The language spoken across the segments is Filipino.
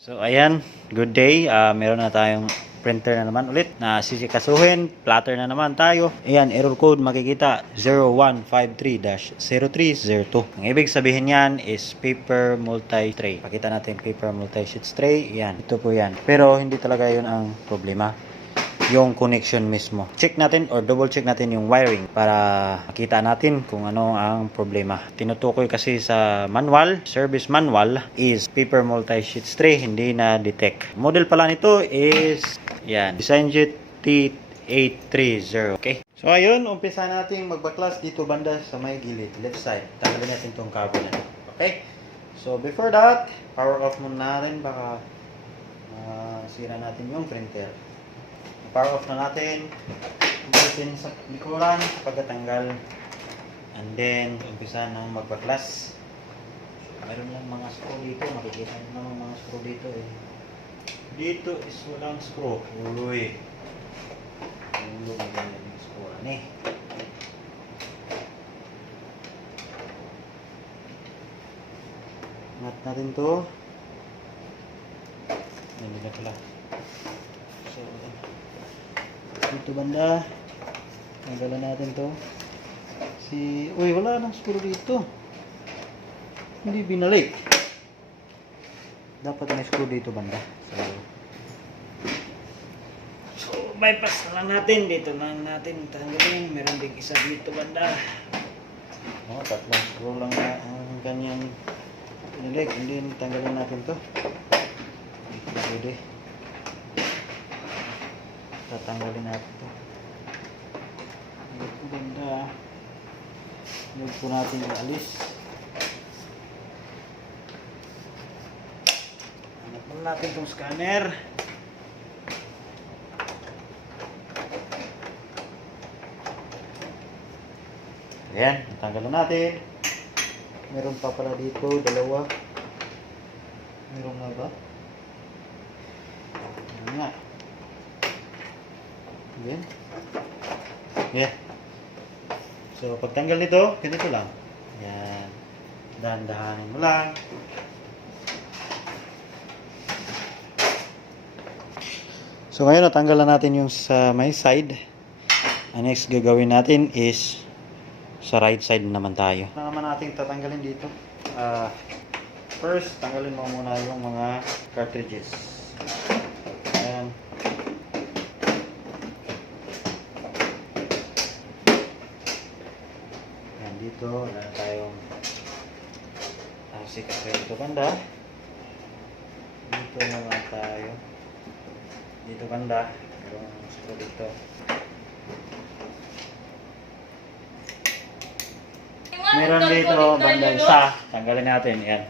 So ayan, good day. Ah, meron na tayong printer na naman ulit na sisikasuhin. Platter na naman tayo. Ayan, error code makikita 0153-0302. Ang ibig sabihin yan is paper multi-tray. Pakita natin paper multi-sheets tray. Ayan, ito po yan. Pero hindi talaga yun ang problema yung connection mismo. Check natin or double check natin yung wiring para makita natin kung ano ang problema. Tinutukoy kasi sa manual, service manual is paper multi-sheets tray, hindi na detect. Model pala nito is yan, DesignJet T830. Okay? So ayun, umpisa natin magbaklas dito banda sa may gilid, left side. Tanggalin natin tong cover na. Okay? So before that, power off muna natin baka masira natin yung printer power off na natin. Natin sa likuran pagkatanggal. And then umpisa na magbaklas mayroon lang mga screw dito. Makikita nyo naman mga screw dito eh. Dito is walang screw. Uloy ulo maganda yung screw ano eh Angat natin to. Hindi na pala dito banda. Nagalan natin to. Si uy wala nang screw dito. Hindi binalik. Dapat may screw dito banda. So so bypass na lang natin. Dito lang natin tanggalin. Meron din isa dito banda. Oh tatlong screw lang na ang kanyang and then tanggalin natin to. Pwede tatanggalin natin to. Ito ganda. Huwag po natin ialis hanap natin itong scanner. Ayan natanggal na natin. Meron pa pala dito dalawa. Meron nga ba ayan nga Yan. Yeah. So, pagtanggal nito, ganito lang. Yan. Dahan-dahanin mo lang. So, ngayon natanggal na natin yung sa may side. Ang next gagawin natin is sa right side naman tayo. Ano naman natin tatanggalin dito? Ah, first, tanggalin mo muna yung mga cartridges. Ayan. Yan dito, wala na tayong ang sikat rin dito banda. Dito naman tayo. Dito banda, merong screw dito. Meron dito banda isa, tanggalin natin, yan.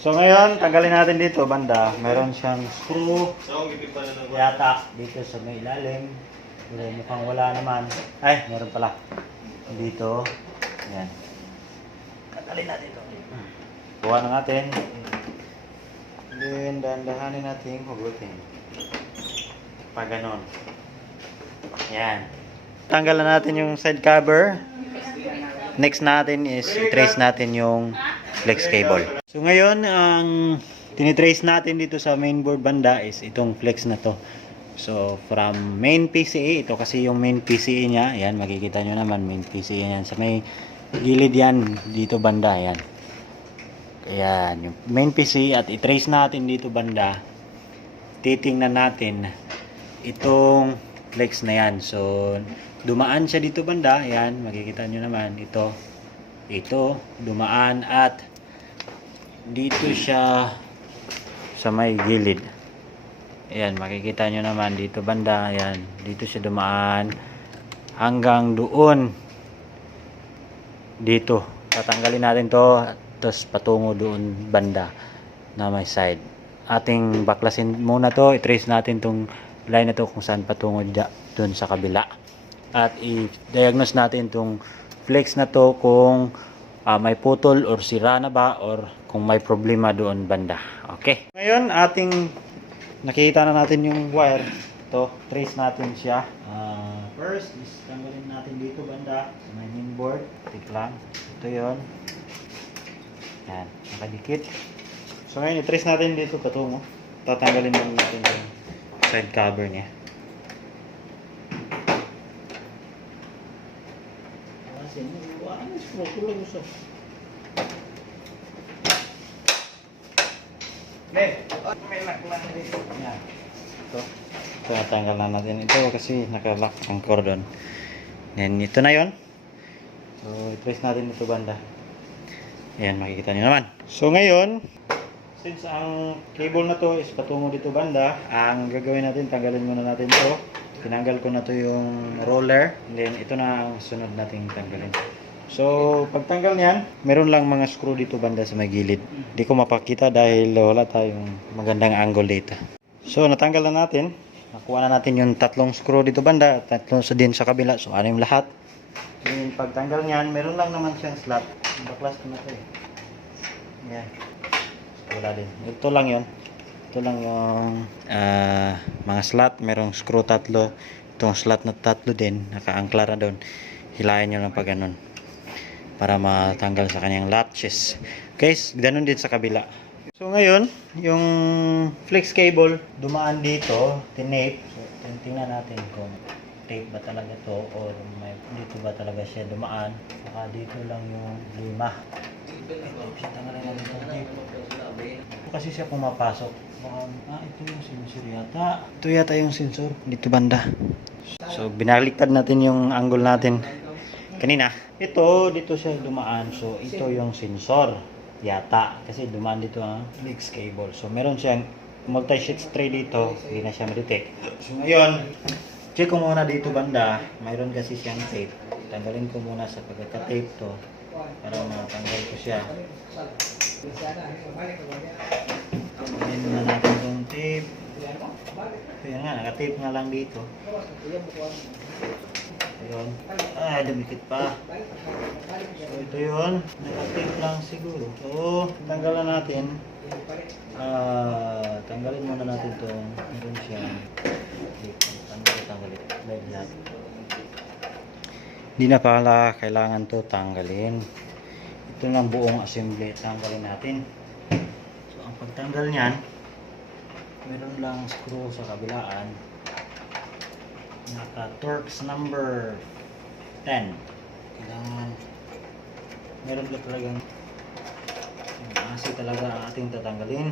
So ngayon, tanggalin natin dito banda, meron siyang screw yata dito sa may ilalim. Pero mukhang wala naman. Ay, meron pala. Dito. Yan. Tanggalin natin Buwan na natin. Then, dahan-dahanin natin hugutin. Pag ganon. Yan. Tanggalan natin yung side cover. Next natin is i-trace natin yung flex cable. So ngayon, ang tinitrace natin dito sa mainboard banda is itong flex na to. So from main PCA, ito kasi yung main PCA niya. Ayan, makikita nyo naman main PCA yan. Sa may gilid yan, dito banda. Ayan. Ayan, yung main PCA at i-trace natin dito banda. Titingnan natin itong flex na yan. So, dumaan siya dito banda. Ayan, makikita nyo naman. Ito, ito, dumaan at dito siya sa may gilid. Ayan, makikita nyo naman dito banda. Ayan, dito siya dumaan hanggang doon. Dito. Tatanggalin natin to tapos patungo doon banda na may side. Ating baklasin muna to. I-trace natin tong line na to kung saan patungo doon sa kabila. At i-diagnose natin tong flex na to kung ah, may putol or sira na ba or kung may problema doon banda. Okay. Ngayon, ating nakita na natin yung wire. To, trace natin siya. Ah, first, is tanggalin natin dito banda sa may mainboard. Tik lang. Ito yon. Yan, nakadikit. So ngayon, i-trace natin dito patungo. tatanggalin lang natin yung side cover niya. Yan. Ito. Ito, natanggal na natin ito kasi nakalock ang cordon. Then, ito na yon. So, i-trace natin ito banda. Ayan, makikita niyo naman. So, ngayon, since ang cable na to is patungo dito banda, ang gagawin natin, tanggalin muna natin to. Tinanggal ko na to yung roller. And then, ito na ang sunod nating tanggalin. So, pagtanggal niyan, meron lang mga screw dito banda sa may gilid. Hindi ko mapakita dahil wala tayong magandang angle dito. So, natanggal na natin. Nakuha na natin yung tatlong screw dito banda, at tatlong sa din sa kabila. So, ano yung lahat? Yung pagtanggal niyan, meron lang naman siyang slot. Baklas ko na to eh. Yan. Wala din. Ito lang yon. Ito lang yung ah, mga slot. Merong screw tatlo. Itong slot na tatlo din. Nakaangkla na doon. Hilayan nyo lang pag ganun. Para matanggal sa kanyang latches. Okay, ganun din sa kabila. So ngayon, yung flex cable dumaan dito, tinape. So tingnan natin kung tape ba talaga to or may dito ba talaga siya dumaan. Saka dito lang yung lima. Kasi siya pumapasok. Ah, ito yung sensor yata. Ito yata yung sensor. Dito banda. So, binaliktad natin yung angle natin. Kanina. Ito, dito siya dumaan. So, ito yung sensor. Yata. Kasi dumaan dito ang flex cable. So, meron siyang multi-sheets tray dito. Hindi na siya ma-detect. So, ngayon, check ko muna dito banda. Mayroon kasi siyang tape. Tanggalin ko muna sa pagkaka-tape to. Para matanggal ko siya. Tanggalin muna natin itong tape. Ayan nga, naka-tape nga lang dito. Ayun. Ah, dumikit pa. So, ito yun. Naka-tape lang siguro. So, tanggalan natin. Ah, tanggalin muna natin itong meron siyang tape. Tanggalin? Like that. Hindi na pala kailangan to tanggalin. Ito lang buong assembly. Tanggalin natin. So, ang pagtanggal niyan, meron lang screw sa kabilaan naka Torx number 10 kailangan meron ka talagang asi talaga ang ating tatanggalin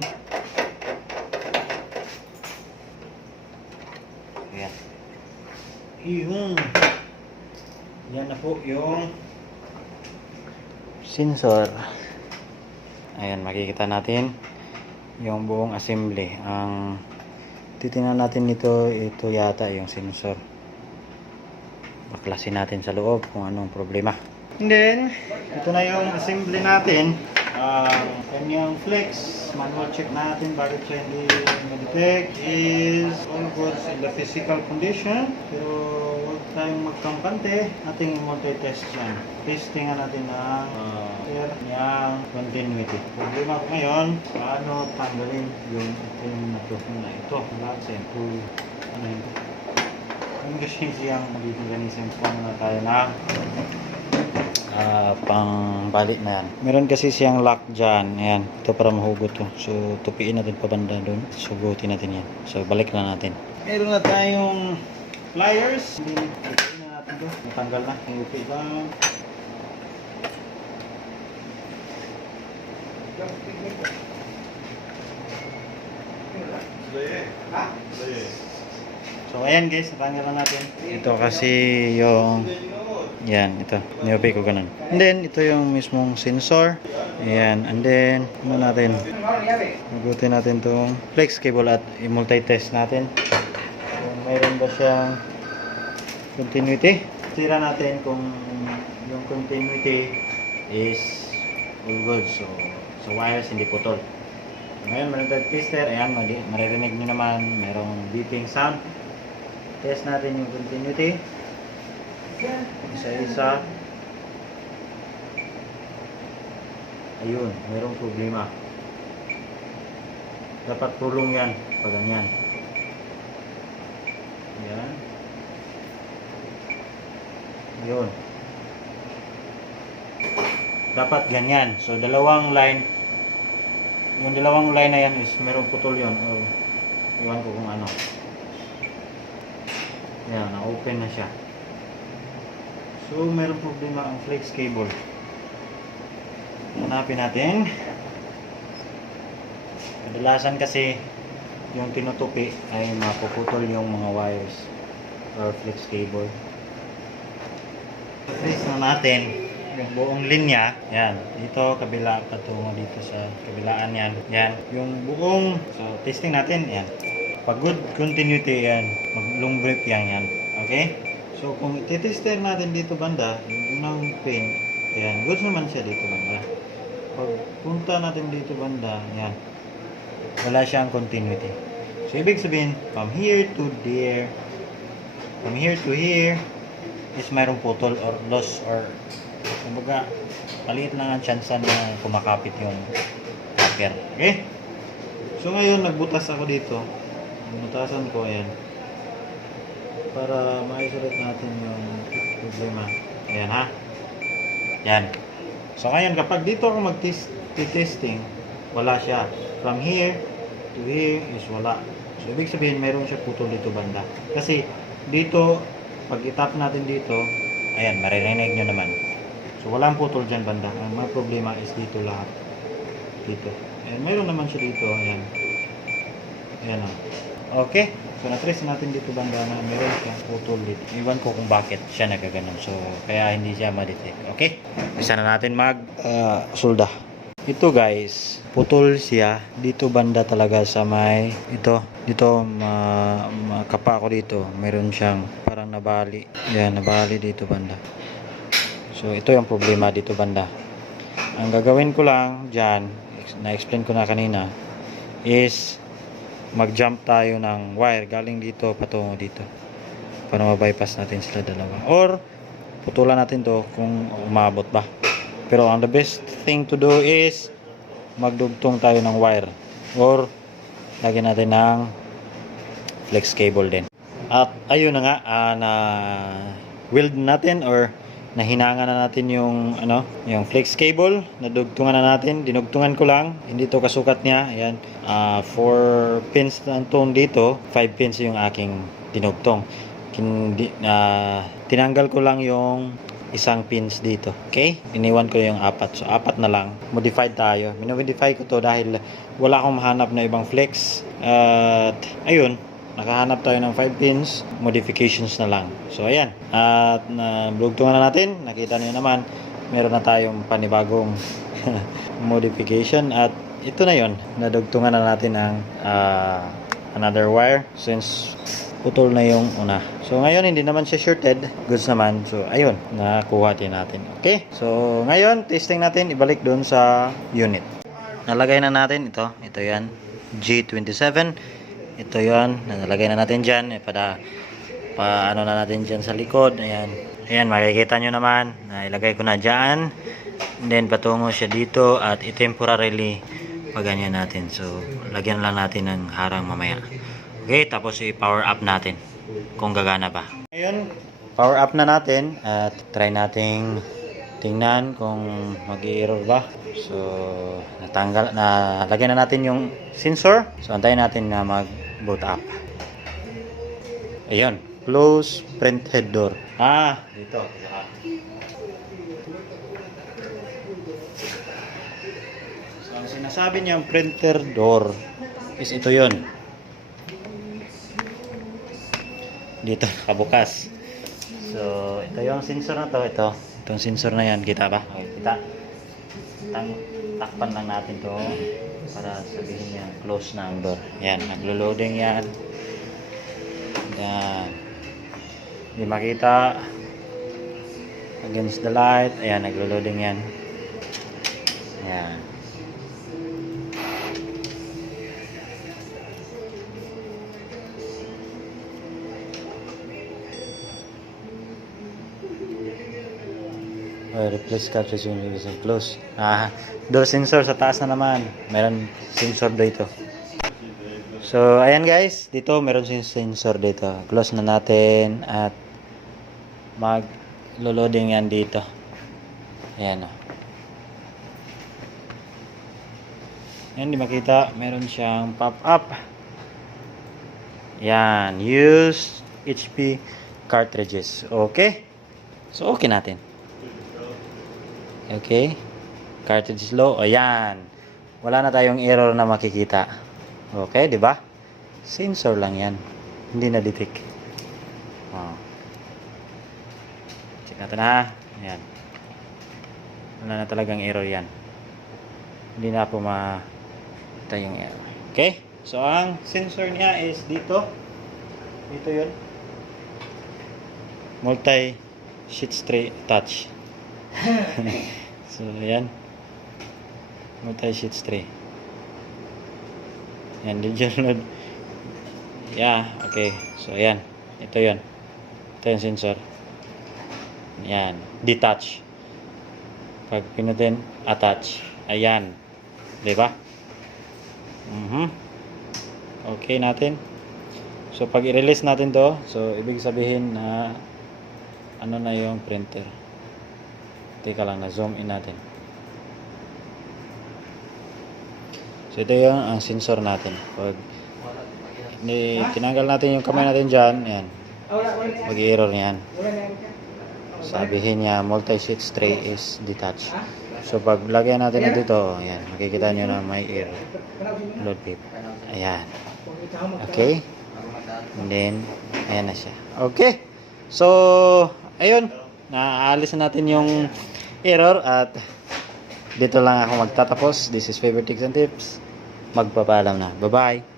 yung yan na po yung sensor. Ayan makikita natin yung buong assembly. Ang titingnan natin nito ito yata yung sensor. Baklasin natin sa loob kung anong problema. And then ito na yung assembly natin ang kanyang flex manual check natin siya hindi na-detect is all goods in the physical condition. Pero huwag tayong magkampante. Ating multi-test yan. Testingan natin ng uh, air niyang continuity. Problema ko ngayon paano tanggalin yung itim na to na ito? Lahat sa full ano yun? Yung gusto siyang dito ganisen po na tayo na ah pang balik na yan. Meron kasi siyang lock dyan. Ayan. Ito para mahugot to. So, tupiin natin pabanda doon. Sugutin natin yan. So, balik lang natin. Meron na tayong pliers. Hindi tupiin na natin to. Natanggal na. Hugupi lang. So, ayan guys. Natanggal na natin. Ito kasi yung yan, ito. Niopi ko ganun. And then, ito yung mismong sensor. Ayan. And then, ano natin? Magutin natin itong flex cable at i-multitest natin. Kung mayroon ba siyang continuity. Tira natin kung yung continuity is all good. So, sa wires hindi putol. So, ngayon, meron tayong tester. Ayan, maririnig nyo naman. Merong beeping sound. Test natin yung continuity isa-isa ayun, mayroong problema dapat pulong yan pag ganyan yan ayun dapat ganyan so dalawang line yung dalawang line na yan is mayroong putol yun oh. Iwan ko kung ano. Yan, na-open na siya. So, meron problema ang flex cable. Hanapin natin. Kadalasan kasi yung tinutupi ay mapuputol yung mga wires or flex cable. Trace na natin yung buong linya. Yan. Dito, kabila patungo dito sa kabilaan yan. Yan. Yung buong, so testing natin. Yan. Pag good continuity yan, mag long brief yan yan. Okay? So kung ititester natin dito banda, yung unang pin, ayan, goods naman siya dito banda. Pag punta natin dito banda, yan, wala siyang continuity. So ibig sabihin, from here to there, from here to here, is mayroong putol or loss or kumbaga, maliit lang ang chance na kumakapit yung copper. Okay? So ngayon, nagbutas ako dito. Butasan ko, ayan. Para ma-isolate natin yung problema. Ayan ha. Yan. So ngayon, kapag dito ako mag-testing, wala siya. From here to here is wala. So ibig sabihin, mayroon siya putol dito banda. Kasi dito, pag itap natin dito, ayan, maririnig nyo naman. So walang putol dyan banda. Ang mga problema is dito lahat. Dito. Ayan, mayroon naman siya dito. Ayan. Ayan o. Okay. So na-trace natin dito banda na meron siyang putol dito. Iwan ko kung bakit siya nagaganon. So kaya hindi siya ma-detect. Okay? Isa na natin mag uh, sulda. Ito guys, putol siya dito banda talaga sa may ito. Dito ma, makapa ko dito. Meron siyang parang nabali. Yan, nabali dito banda. So ito yung problema dito banda. Ang gagawin ko lang diyan, na-explain ko na kanina, is mag-jump tayo ng wire. Galing dito patungo dito. Para ma-bypass natin sila dalawa. Or putulan natin to kung umabot ba. Pero ang the best thing to do is magdugtong tayo ng wire. Or lagyan natin ng flex cable din. At ayun na nga ah, na weld natin or nahinangan na natin yung ano yung flex cable. Nadugtungan na natin. Dinugtungan ko lang. Hindi to kasukat niya. Ayan. 4 pins na tong dito. 5 pins yung aking dinugtong Kindi, ah, tinanggal ko lang yung isang pins dito. Okay? Iniwan ko yung apat. So apat na lang. Modified tayo. Minodify ko to dahil wala akong mahanap na ibang flex. At ayun nakahanap tayo ng 5 pins modifications na lang. So ayan. At na na natin. Nakita niyo naman meron na tayong panibagong modification. At ito na yon nadugtungan na natin ng ah, another wire since putol na yung una. So ngayon hindi naman siya shorted goods naman. So ayun. Nakuha din natin. Okay? So ngayon testing natin. Ibalik doon sa unit. Nalagay na natin. Ito. Ito yan. G27 ito yon nalagay na natin dyan eh, para pa ano na natin dyan sa likod ayan. Ayan makikita nyo naman na ilagay ko na dyan. Then patungo siya dito at i-temporarily paganyan natin. So lagyan lang natin ng harang mamaya. Okay tapos i-power up natin kung gagana ba. Ngayon power up na natin at try nating tingnan kung mag-error ba. So natanggal na lagyan na natin yung sensor. So antayin natin na mag boot up. Ayun. Close print head door. Ah. Dito. Ah. so ang sinasabi niyang printer door is ito yon dito nakabukas so ito yung sensor na to. Ito. Itong sensor na yan. Kita ba? Okay, kita. Tang, takpan lang natin to para sabihin niya close door yan naglo-loading yan. Yan. Hindi makita. Against the light. Ayan naglo-loading yan. Yan Oh, replace cartridge yung using close. Ah, door sensor sa taas na naman. Meron sensor dito. So, ayan guys, dito meron sensor dito. Close na natin at mag loading yan dito. Ayan oh. Ayan, di makita. Meron siyang pop up. Yan, use HP cartridges. Okay? So, okay natin. Okay? Cartridge low. Ayan. Wala na tayong error na makikita. Okay, di ba? Sensor lang yan. Hindi na detect. Oh. Check natin ha. Ayan. Wala na talagang error yan. Hindi na po makita yung error. Okay? So, ang sensor niya is dito. Dito yun. Multi sheet tray touch. so, ayan. Multi sheet tray. Yan, digital load. Yeah, okay. So, ayan. Ito yun. Ito yung sensor. Yan. Detach. Pag pinutin, attach. Ayan. Di ba? Mhm. Okay natin. So, pag i-release natin to, so, ibig sabihin na ano na yung printer. Teka lang, na-zoom in natin. So, ito yung ang sensor natin. Pag ni, tinanggal natin yung kamay natin dyan, yan. Mag-error yan. Sabihin niya, multi-sheet tray is detached. So, pag lagyan natin na dito, ayan, makikita nyo na may error. Load paper. Ayan. Okay? And then, ayan na siya. Okay. So, ayun. Naaalis na natin yung error at dito lang ako magtatapos. This is Favorite Tips and Tips. Magpapaalam na. Bye-bye.